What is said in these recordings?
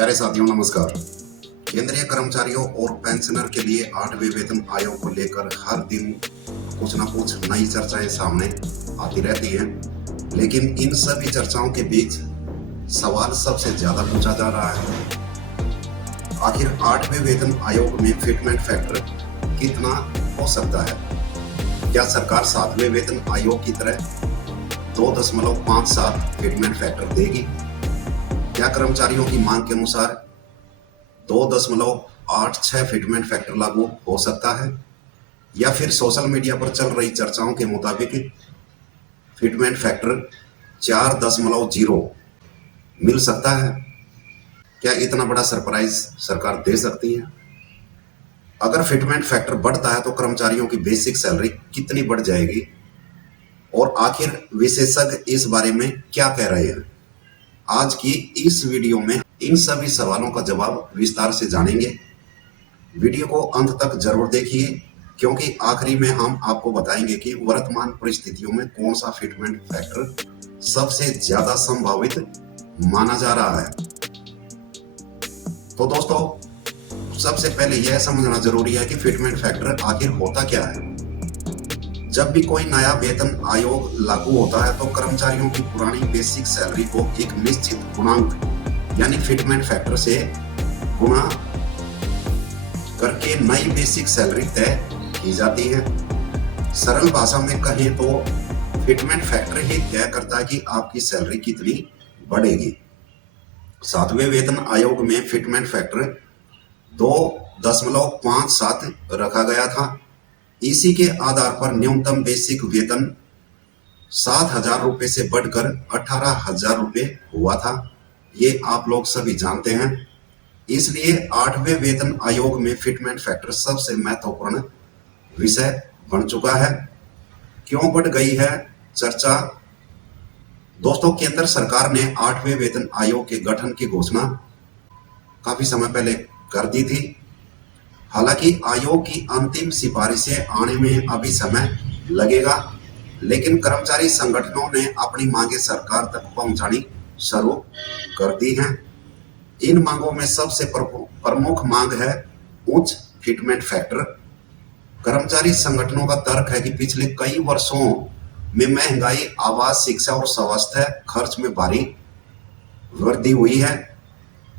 प्यारे साथियों नमस्कार। केंद्रीय कर्मचारियों और पेंशनर के लिए 8वें वेतन आयोग को लेकर हर दिन कुछ न कुछ नई चर्चाएं सामने आती रहती हैं, लेकिन इन सभी चर्चाओं के बीच सवाल सबसे ज्यादा पूछा जा रहा है, आखिर 8वें वेतन आयोग में फिटमेंट फैक्टर कितना हो सकता है? क्या सरकार 7वें वेतन आयोग की तरह 2.57 फिटमेंट फैक्टर देगी? क्या कर्मचारियों की मांग के अनुसार 2.86 फिटमेंट फैक्टर लागू हो सकता है, या फिर सोशल मीडिया पर चल रही चर्चाओं के मुताबिक फिटमेंट फैक्टर 4.0 मिल सकता है? क्या इतना बड़ा सरप्राइज सरकार दे सकती है? अगर फिटमेंट फैक्टर बढ़ता है तो कर्मचारियों की बेसिक सैलरी कितनी बढ़ जाएगी, और आखिर विशेषज्ञ इस बारे में क्या कह रहे हैं? आज की इस वीडियो में इन सभी सवालों का जवाब विस्तार से जानेंगे। वीडियो को अंत तक जरूर देखिए, क्योंकि आखिरी में हम आपको बताएंगे कि वर्तमान परिस्थितियों में कौन सा फिटमेंट फैक्टर सबसे ज्यादा संभावित माना जा रहा है। तो दोस्तों, सबसे पहले यह समझना जरूरी है कि फिटमेंट फैक्टर आखिर होता क्या है। जब भी कोई नया वेतन आयोग लागू होता है तो कर्मचारियों की पुरानी बेसिक सैलरी को एक निश्चित गुणांक यानी फिटमेंट फैक्टर से गुणा करके नई बेसिक सैलरी तय की जाती है। सरल भाषा में कहें तो फिटमेंट फैक्टर ही तय करता है कि आपकी सैलरी कितनी बढ़ेगी। 7वें वेतन आयोग में फिटमेंट फैक्टर 2.57 रखा गया था। इसी के आधार पर न्यूनतम बेसिक वेतन 7,000 रुपए से बढ़कर 18,000 रुपए हुआ था। ये आप लोग सभी जानते हैं। इसलिए 8वें वेतन आयोग में फिटमेंट फैक्टर सबसे महत्वपूर्ण विषय बन चुका है। क्यों बढ़ गई है चर्चा? दोस्तों, केंद्र सरकार ने 8वें वेतन आयोग के गठन की घोषणा काफी समय पहले कर दी थी। हालांकि आयोग की अंतिम सिफारिशें आने में अभी समय लगेगा, लेकिन कर्मचारी संगठनों ने अपनी मांगे सरकार तक पहुंचानी शुरू कर दी हैं। इन मांगों में सबसे प्रमुख मांग है उच्च फिटमेंट फैक्टर। कर्मचारी संगठनों का तर्क है कि पिछले कई वर्षों में महंगाई, आवास, शिक्षा और स्वास्थ्य खर्च में भारी वृद्धि हुई है।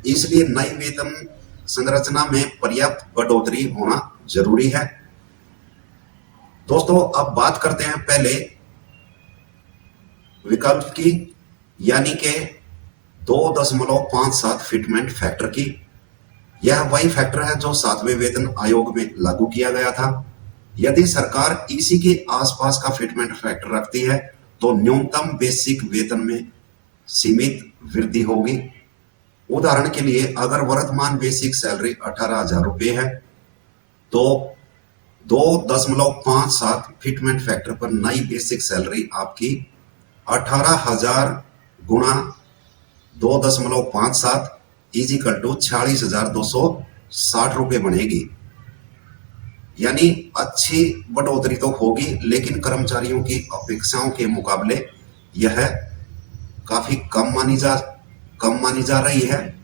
इसलिए नई वेतन संरचना में पर्याप्त बढ़ोतरी होना जरूरी है। दोस्तों, अब बात करते हैं पहले विकल्प की, यानी कि 2.57 फिटमेंट फैक्टर की। यह वही फैक्टर है जो 7वें वेतन आयोग में लागू किया गया था। यदि सरकार इसी के आसपास का फिटमेंट फैक्टर रखती है तो न्यूनतम बेसिक वेतन में सीमित वृद्धि होगी। उदाहरण के लिए, अगर वर्तमान बेसिक सैलरी 18,000 रुपए है तो 2.57 फिटमेंट फैक्टर पर नई बेसिक सैलरी आपकी 18,000 गुणा 2.57 इजिकल टू 46,260 रुपए बनेगी। यानी अच्छी बढ़ोतरी तो होगी, लेकिन कर्मचारियों की अपेक्षाओं के मुकाबले यह काफी कम मानी जा रही है।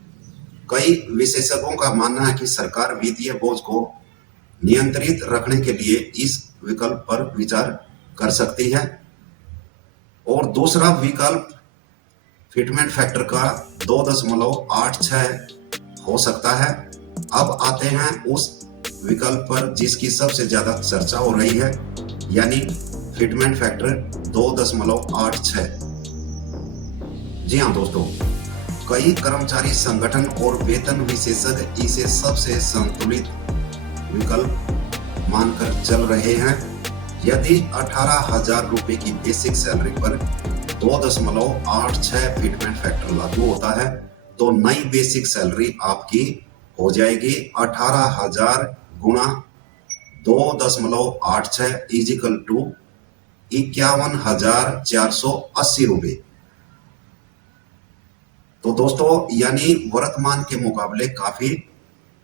कई विशेषज्ञों का मानना है कि सरकार वित्तीय बोझ को नियंत्रित रखने के लिए इस विकल्प पर विचार कर सकती है। और दूसरा विकल्प फिटमेंट फैक्टर का 2.86 हो सकता है। अब आते हैं उस विकल्प पर जिसकी सबसे ज्यादा चर्चा हो रही है, यानी फिटमेंट फैक्टर 2.86। जी हाँ दोस्तों, कई कर्मचारी संगठन और वेतन विशेषज्ञ इसे सबसे संतुलित विकल्प मानकर चल रहे हैं। यदि 18,000 रुपए की बेसिक सैलरी पर 2.86 फिटमेंट फैक्टर लागू होता है तो नई बेसिक सैलरी आपकी हो जाएगी 18,000 गुणा 2.86 इजिकल टू 51,480 रुपए। तो दोस्तों, यानी वर्तमान के मुकाबले काफी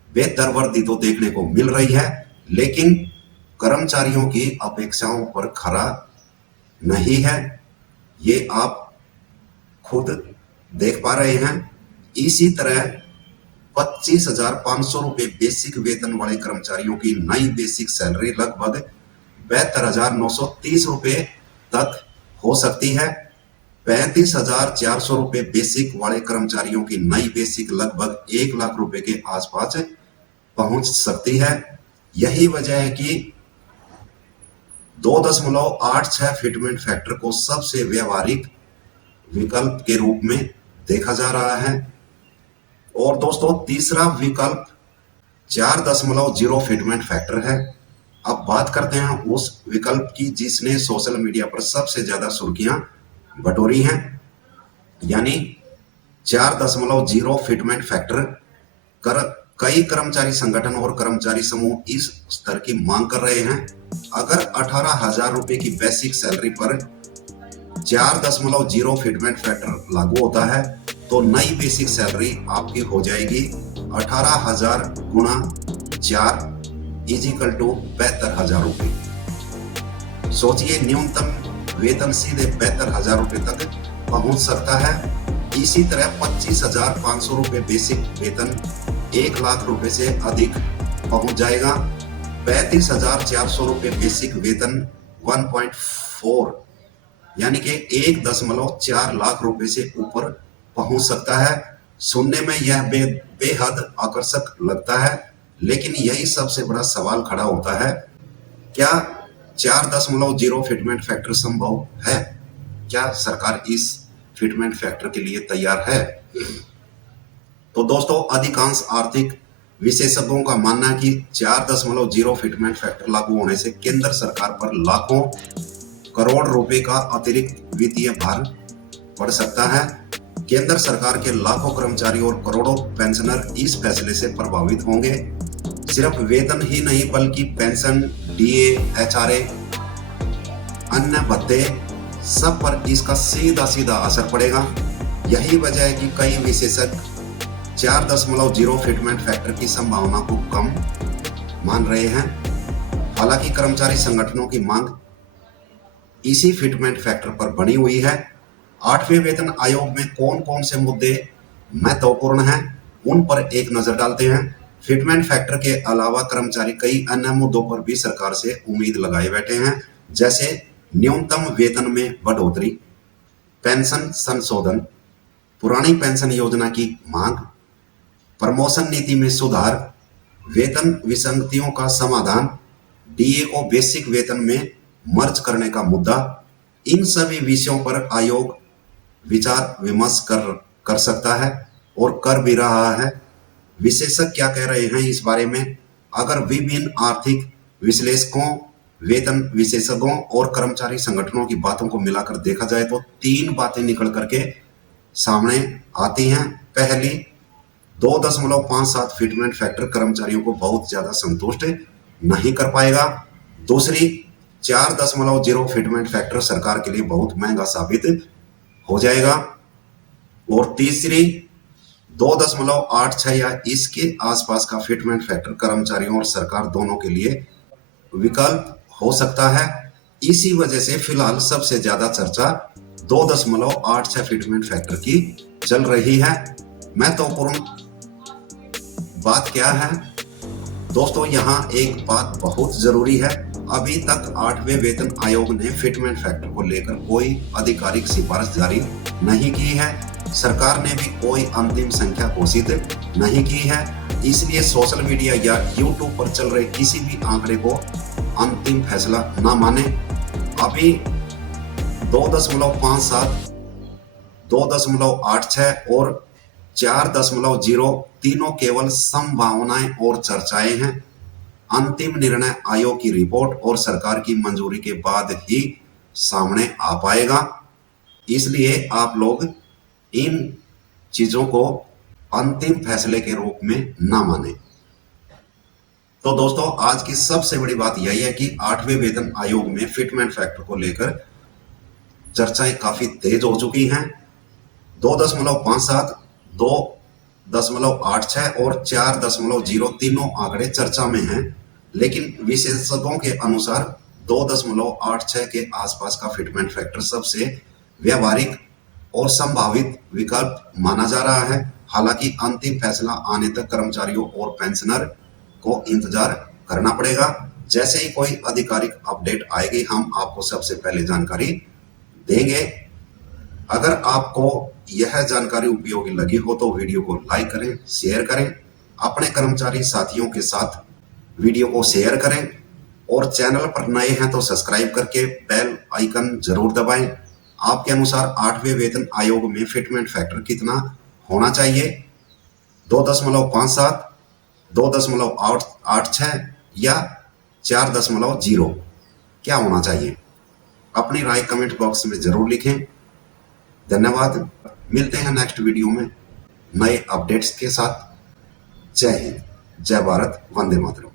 बेहतर वृद्धि तो देखने को मिल रही है, लेकिन कर्मचारियों की अपेक्षाओं पर खरा नहीं है। ये आप खुद देख पा रहे हैं। इसी तरह 25,500 रुपए बेसिक वेतन वाले कर्मचारियों की नई बेसिक सैलरी लगभग 72,930 रुपए तक हो सकती है। 35,400 रुपए बेसिक वाले कर्मचारियों की नई बेसिक लगभग 1 लाख रुपए के आसपास पहुंच सकती है। यही वजह है कि 2.86 फिटमेंट फैक्टर को सबसे व्यवहारिक विकल्प के रूप में देखा जा रहा है। और दोस्तों तीसरा विकल्प 4.0 फिटमेंट फैक्टर है। अब बात करते हैं उस विकल्प की जिसने सोशल मीडिया पर सबसे ज्यादा सुर्खियां बटोरी हैं, यानी 4.0 फिटमेंट फैक्टर। कई कर्मचारी संगठन और कर्मचारी समूह इस स्तर की मांग कर रहे हैं। अगर 18,000 रुपए की बेसिक सैलरी पर 4.0 फिटमेंट फैक्टर लागू होता है तो नई बेसिक सैलरी आपकी हो जाएगी 18,000 गुणा 4 इजिकल टू 72,000 रुपए। सोचिए न्यूनतम वेतन सीधे 72,000 रुपए तक पहुंच सकता है। इसी तरह 25,500 रुपए बेसिक वेतन 1 लाख रुपए से अधिक पहुंच जाएगा। 35,400 रुपए बेसिक वेतन 1.4 यानी कि 1.4 लाख रुपए से ऊपर पहुंच सकता है। सुनने में यह बेहद आकर्षक लगता है, लेकिन यही सबसे बड़ा सवाल खड़ा होता है, क्या 4.0 फिटमेंट फैक्टर संभव है? क्या सरकार इस फिटमेंट फैक्टर के लिए तैयार है? तो दोस्तों अधिकांश आर्थिक विशेषज्ञों का मानना है कि 4.0 फिटमेंट फैक्टर लागू होने से केंद्र सरकार पर लाखों करोड़ रुपए का अतिरिक्त वित्तीय भार पड़ सकता है। केंद्र सरकार के लाखों कर्मचारी और करोड़ों पेंशनर इस फैसले से प्रभावित होंगे। सिर्फ वेतन ही नहीं बल्कि पेंशन, डीए, एचआरए, अन्य भत्ते सब पर इसका सीधा सीधा असर पड़ेगा। यही वजह है कि कई विशेषज्ञ 4.0 फिटमेंट फैक्टर की संभावना को कम मान रहे हैं। हालांकि कर्मचारी संगठनों की मांग इसी फिटमेंट फैक्टर पर बनी हुई है। 8वें वेतन आयोग में कौन कौन से मुद्दे महत्वपूर्ण हैं उन पर एक नजर डालते हैं। फिटमेंट फैक्टर के अलावा कर्मचारी कई अन्य मुद्दों पर भी सरकार से उम्मीद लगाए बैठे हैं, जैसे न्यूनतम वेतन में बढ़ोतरी, पेंशन संशोधन, पुरानी पेंशन योजना की मांग, प्रमोशन नीति में सुधार, वेतन विसंगतियों का समाधान, डीए को बेसिक वेतन में मर्ज करने का मुद्दा। इन सभी विषयों पर आयोग विचार विमर्श कर सकता है और कर भी रहा है। विशेषज्ञ क्या कह रहे हैं इस बारे में? अगर विभिन्न आर्थिक विश्लेषकों, वेतन विशेषज्ञों और कर्मचारी संगठनों की बातों को मिलाकर देखा जाए तो 3 बातें निकल करके सामने आती हैं। पहली, 2.57 फिटमेंट फैक्टर कर्मचारियों को बहुत ज्यादा संतुष्ट नहीं कर पाएगा। दूसरी, 4.0 फिटमेंट फैक्टर सरकार के लिए बहुत महंगा साबित हो जाएगा। और तीसरी, 2.86 या इसके आसपास का फिटमेंट फैक्टर कर्मचारियों और सरकार दोनों के लिए विकल्प हो सकता है। इसी वजह से फिलहाल सबसे ज्यादा चर्चा 2.86 फिटमेंट फैक्टर की चल रही है। महत्वपूर्ण बात क्या है दोस्तों, यहाँ एक बात बहुत जरूरी है। अभी तक 8वें वेतन आयोग ने फिटमेंट फैक्टर को लेकर कोई आधिकारिक सिफारिश जारी नहीं की है। सरकार ने भी कोई अंतिम संख्या घोषित नहीं की है। इसलिए सोशल मीडिया या यूट्यूब पर चल रहे किसी भी आंकड़े को अंतिम फैसला ना माने। अभी 2.57, 2.86 और 4.0 तीनों केवल संभावनाएं और चर्चाएं हैं। अंतिम निर्णय आयोग की रिपोर्ट और सरकार की मंजूरी के बाद ही सामने आ पाएगा। इसलिए आप लोग इन चीजों को अंतिम फैसले के रूप में ना माने। तो दोस्तों आज की सबसे बड़ी बात यही है कि 8वें वेतन आयोग में फिटमेंट फैक्टर को लेकर चर्चाएं काफी तेज हो चुकी हैं। 2.57, 2.86 और 4.0 तीनों आंकड़े चर्चा में हैं, लेकिन विशेषज्ञों के अनुसार 2.86 के आसपास का फिटमेंट फैक्टर सबसे व्यवहारिक और संभावित विकल्प माना जा रहा है। हालांकि अंतिम फैसला आने तक कर्मचारियों और पेंशनर को इंतजार करना पड़ेगा। जैसे ही कोई आधिकारिक अपडेट आएगी हम आपको सबसे पहले जानकारी देंगे। अगर आपको यह जानकारी उपयोगी लगी हो तो वीडियो को लाइक करें, शेयर करें, अपने कर्मचारी साथियों के साथ वीडियो को शेयर करें और चैनल पर नए हैं तो सब्सक्राइब करके बेल आइकन जरूर दबाएं। आपके अनुसार 8वें वेतन आयोग में फिटमेंट फैक्टर कितना होना चाहिए? 2.57, 2.86 या 4.0 क्या होना चाहिए? अपनी राय कमेंट बॉक्स में जरूर लिखें। धन्यवाद। मिलते हैं नेक्स्ट वीडियो में नए अपडेट्स के साथ। जय हिंद, जय भारत, वंदे मातरम।